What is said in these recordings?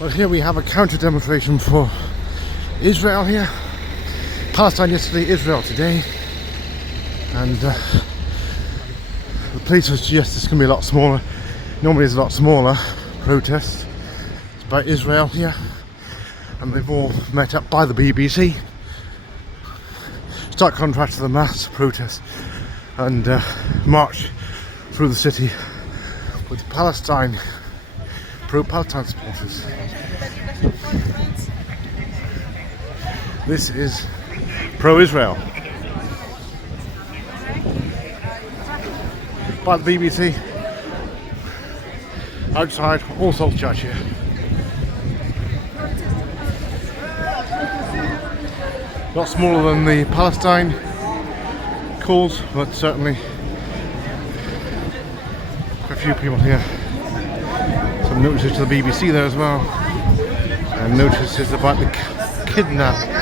Well, here we have a counter demonstration for Israel here. Palestine yesterday, Israel today. And the police was just, it's going to be a lot smaller. Normally it's a lot smaller protest. It's about Israel here. And they've all met up by the BBC. Stark contrast to the mass protest and march through the city with Palestine, pro-Palestine supporters. This is pro-Israel. By the BBC. Outside All Souls Church here. A lot smaller than the Palestine calls, but certainly a few people here. Some notices to the BBC there as well, and notices about the kidnapping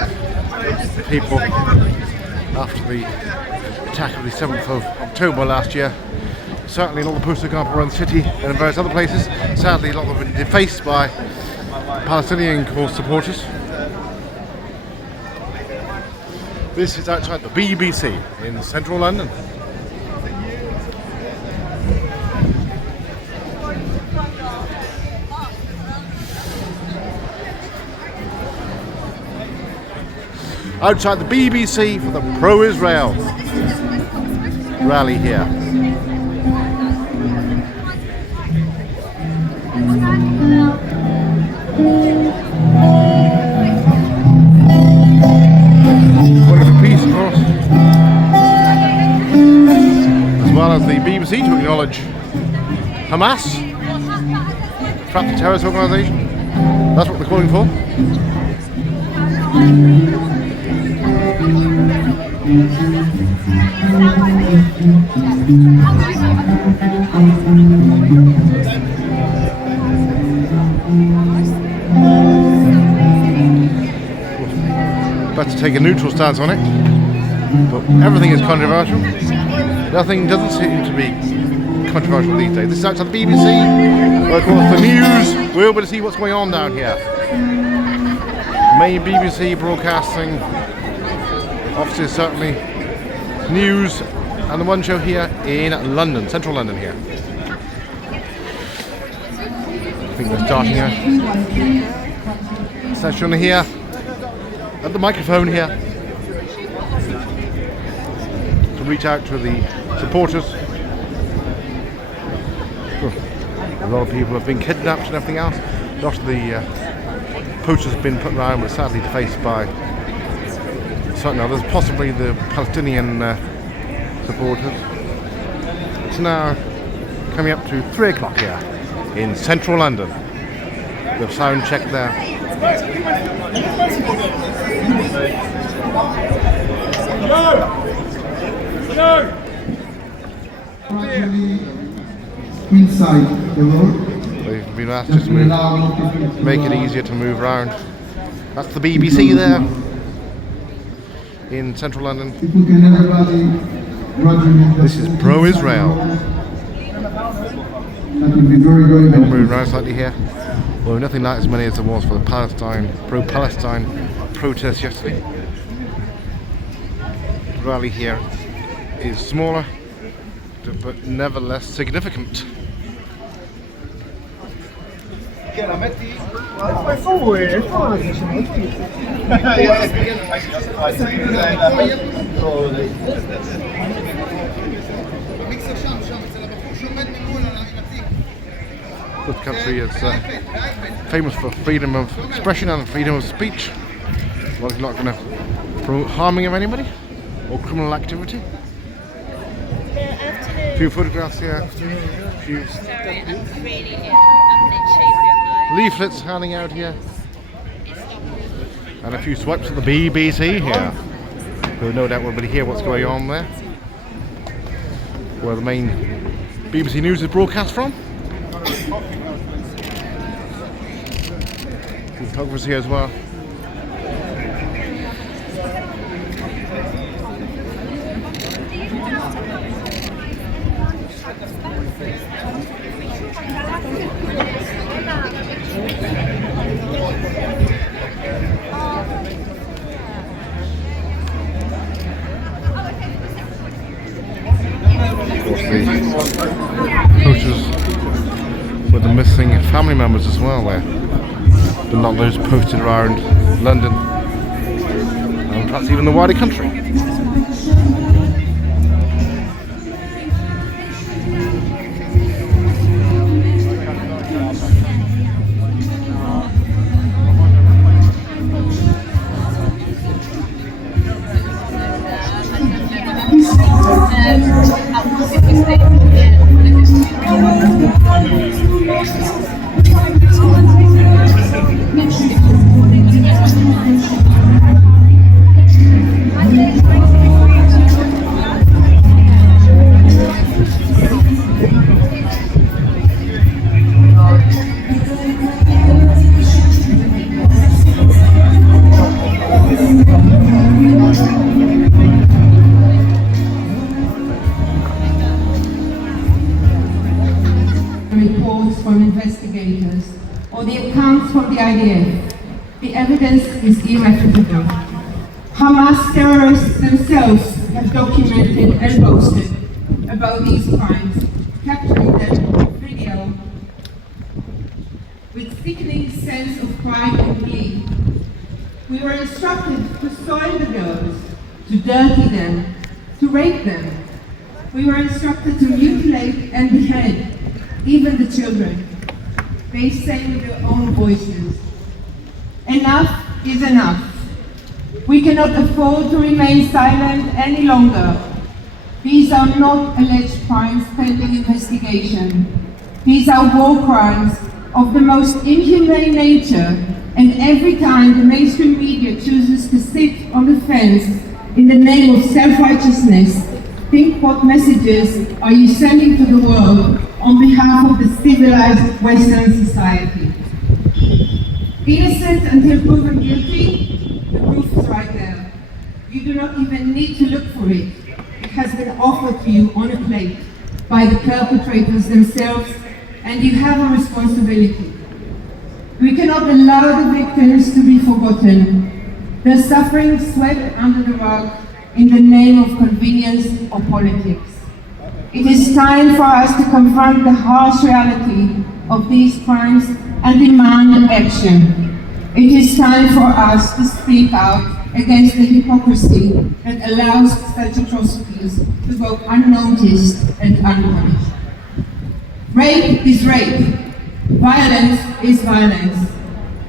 people after the attack of the 7th of October last year. Certainly a lot of posters going up around the city and in various other places. Sadly, a lot of them have been defaced by Palestinian cause supporters. This is outside the BBC in central London. Outside the BBC for the pro-Israel rally here. As well as the BBC to acknowledge Hamas, perhaps the terrorist organisation. That's what they're calling for. Better take a neutral stance on it, but everything is controversial. Nothing doesn't seem to be controversial these days. This is outside the BBC, where of course the news, we're able to see what's going on down here. Main BBC broadcasting offices, certainly news, and the one show here in London, central London here. I think they're starting a session here at the microphone here to reach out to the supporters. A lot of people have been kidnapped and everything else. A lot of the posters have been put around, but sadly defaced by certain others, possibly the Palestinian supporters. It's now coming up to 3 o'clock here in central London. The sound check there. Inside the road. They've been asked just to move, make it easier to move around. That's the BBC there in central London. This is pro-Israel. They'll move around slightly here. Well, nothing like as many as there was for the pro-Palestine protest yesterday. The rally here is smaller, but nevertheless significant. This country is famous for freedom of expression and freedom of speech. Well, it's not going to promote harming of anybody or criminal activity. A few photographs here, a few leaflets handing out here, and a few swipes of the BBC here, who no doubt will be hear what's going on there, where the main BBC News is broadcast from. Photographers here as well. harassing family members as well there, but not those posted around London and perhaps even the wider country. Reports from investigators or the accounts from the IDF, the evidence is irrefutable. Hamas terrorists themselves have documented and boasted about these crimes, capturing them on video with sickening sense of pride and glee. We were instructed to soil the girls, to dirty them, to rape them. We were instructed to mutilate and behead even the children. They say with their own voices, enough is enough. We cannot afford to remain silent any longer. These are not alleged crimes pending investigation. These are war crimes of the most inhumane nature, and every time the mainstream media chooses to sit on the fence in the name of self-righteousness, think what messages are you sending to the world on behalf of the civilized Western society? Innocent until proven guilty, the proof is right there. You do not even need to look for it. It has been offered to you on a plate by the perpetrators themselves, and you have a responsibility. We cannot allow the victims to be forgotten, their suffering swept under the rug in the name of convenience or politics. It is time for us to confront the harsh reality of these crimes and demand action. It is time for us to speak out against the hypocrisy that allows such atrocities to go unnoticed and unpunished. Rape is rape. Violence is violence.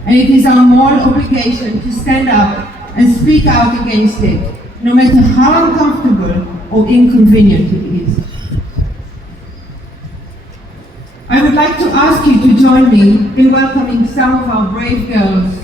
And it is our moral obligation to stand up and speak out against it, no matter how uncomfortable or inconvenient it is. I would like to ask you to join me in welcoming some of our brave girls.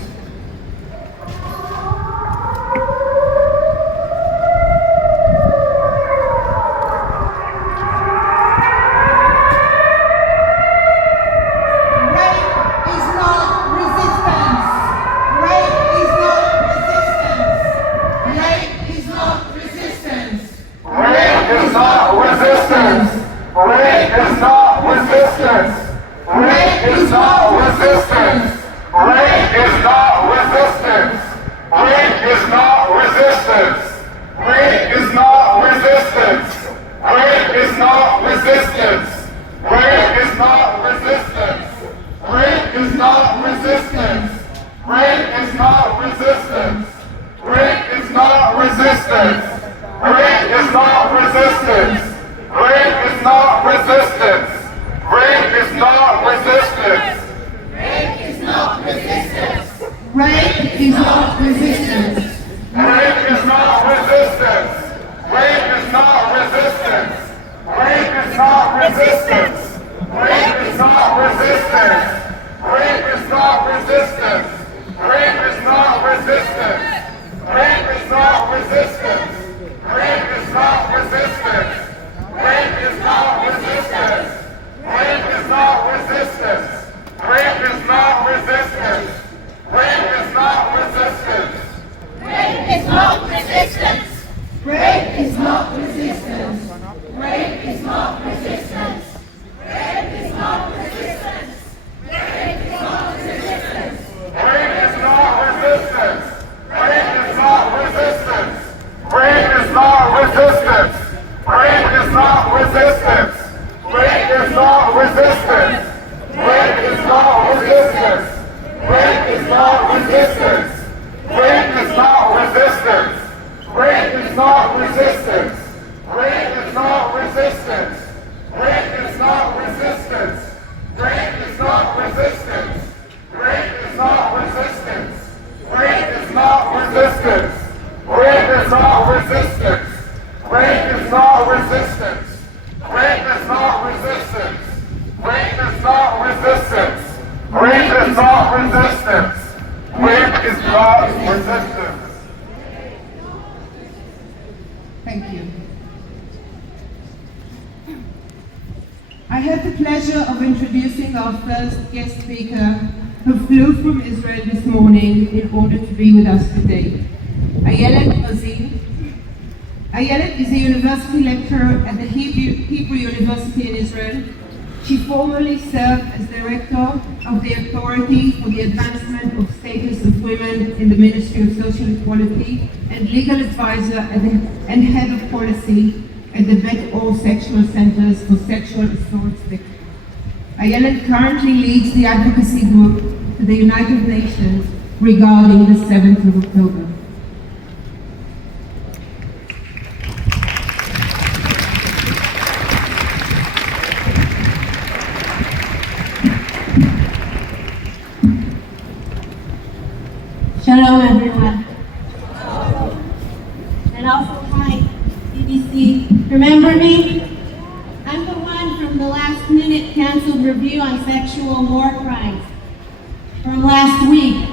Resistance! Rape is not resistance! Rape is resistance. Where is God's resistance? Thank you. I have the pleasure of introducing our first guest speaker who flew from Israel this morning in order to be with us today. Ayelet Ozin. Ayelet is a university lecturer at the Hebrew University in Israel. She formerly served as director of the Authority for the Advancement of Status of Women in the Ministry of Social Equality and legal advisor and head of policy at the Bet-Or Sexual Centers for Sexual Assault Victims. Ayelet currently leads the advocacy group to the United Nations regarding the 7th of October. Shalom, everyone. And also, hi, BBC. Remember me? I'm the one from the last-minute canceled review on sexual war crimes from last week.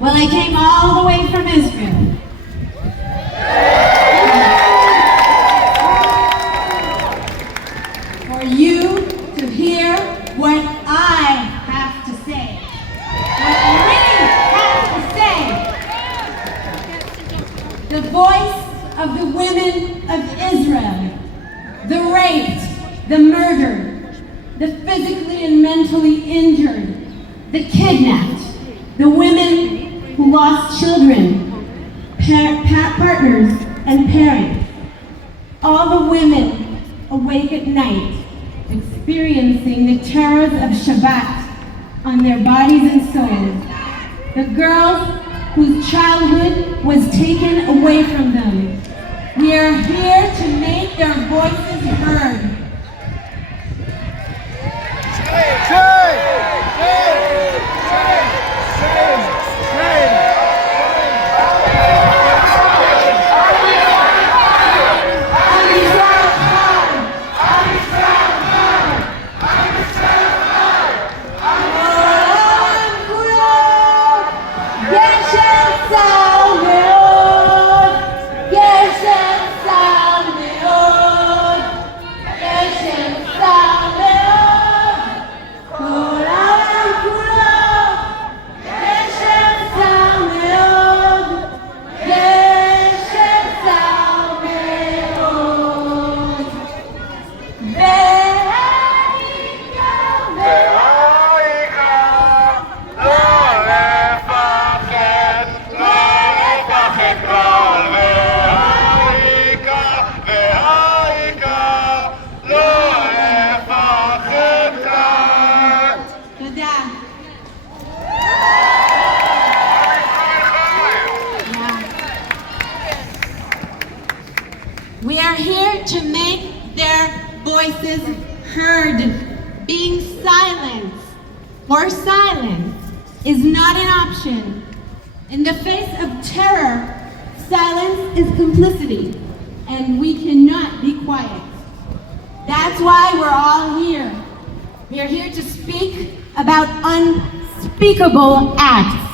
Well, I came all the way from Israel. For you to hear what I have to say. The voice of the women of Israel, the raped, the murdered, the physically and mentally injured, the kidnapped, the women who lost children, partners, and parents, all the women awake at night, experiencing the terrors of Shabbat on their bodies and souls, the girls whose childhood was taken away from them. We are here to make their voices heard. We are here to make their voices heard. Being silent or silence is not an option. In the face of terror, silence is complicity, and we cannot be quiet. That's why we're all here. We are here to speak about unspeakable acts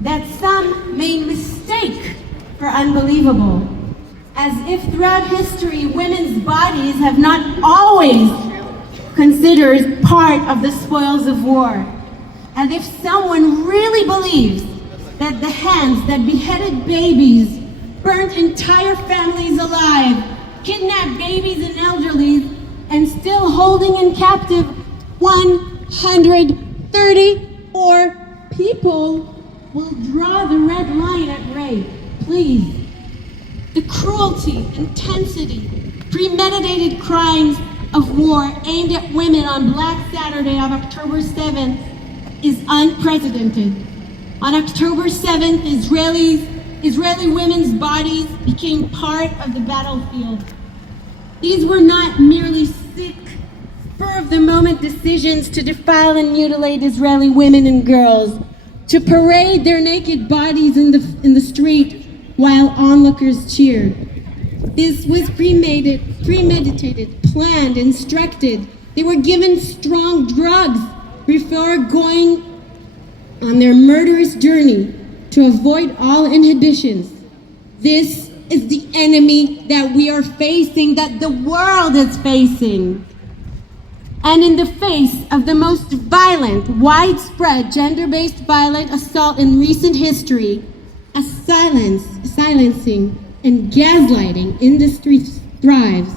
that some may mistake for unbelievable. As if throughout history, women's bodies have not always considered part of the spoils of war. As if someone really believes that the hands that beheaded babies, burnt entire families alive, kidnapped babies and elderly, and still holding in captive 134 people will draw the red line at rape. Please. The cruelty, intensity, premeditated crimes of war aimed at women on Black Saturday of October 7th is unprecedented. On October 7th, Israeli women's bodies became part of the battlefield. These were not merely sick, spur-of-the-moment decisions to defile and mutilate Israeli women and girls, to parade their naked bodies in the street while onlookers cheered. This was premeditated, planned, instructed. They were given strong drugs before going on their murderous journey to avoid all inhibitions. This is the enemy that we are facing, that the world is facing. And in the face of the most violent, widespread, gender-based violent assault in recent history, a silencing and gaslighting industry thrives,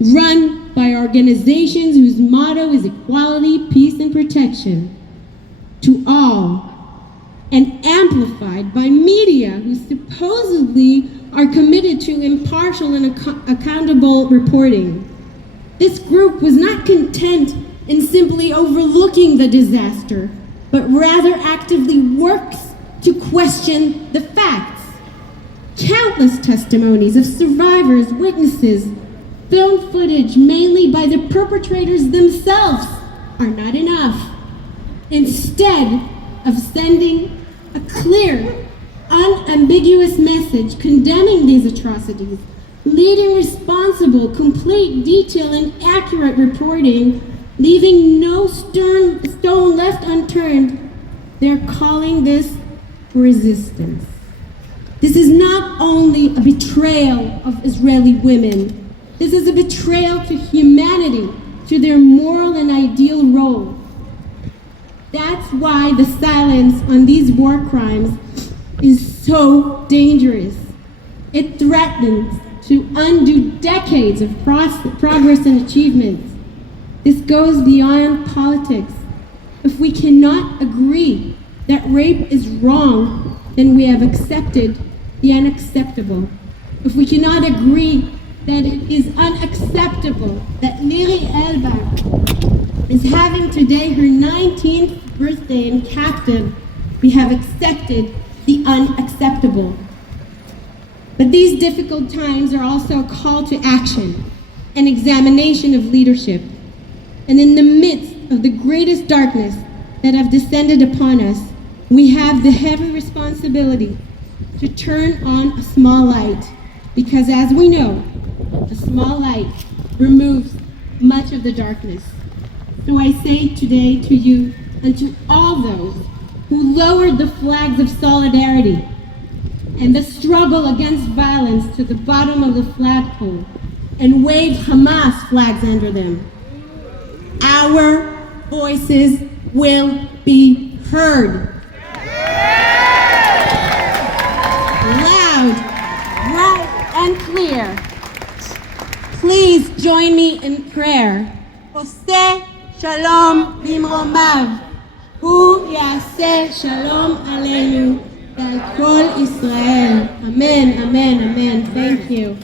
run by organizations whose motto is equality, peace, and protection to all, and amplified by media who supposedly are committed to impartial and accountable reporting. This group was not content in simply overlooking the disaster, but rather actively works to question the facts. Countless testimonies of survivors, witnesses, film footage mainly by the perpetrators themselves are not enough. Instead of sending a clear, unambiguous message condemning these atrocities, leading responsible, complete, detailed, and accurate reporting, leaving no stone left unturned, they're calling this resistance. This is not only a betrayal of Israeli women, this is a betrayal to humanity, to their moral and ideal role. That's why the silence on these war crimes is so dangerous. It threatens to undo decades of progress and achievements. This goes beyond politics. If we cannot agree that rape is wrong, then we have accepted the unacceptable. If we cannot agree that it is unacceptable that Liri Elbach is having today her 19th birthday in captive, we have accepted the unacceptable. But these difficult times are also a call to action, an examination of leadership. And in the midst of the greatest darkness that have descended upon us, we have the heavy responsibility to turn on a small light, because as we know, a small light removes much of the darkness. So I say today to you and to all those who lowered the flags of solidarity and the struggle against violence to the bottom of the flagpole and waved Hamas flags under them, our voices will be heard. Loud, bright, and clear. Please join me in prayer. Oseh shalom bimromav, hu yaseh shalom aleinu ועל כל ישראל. Amen, amen, amen. Thank you.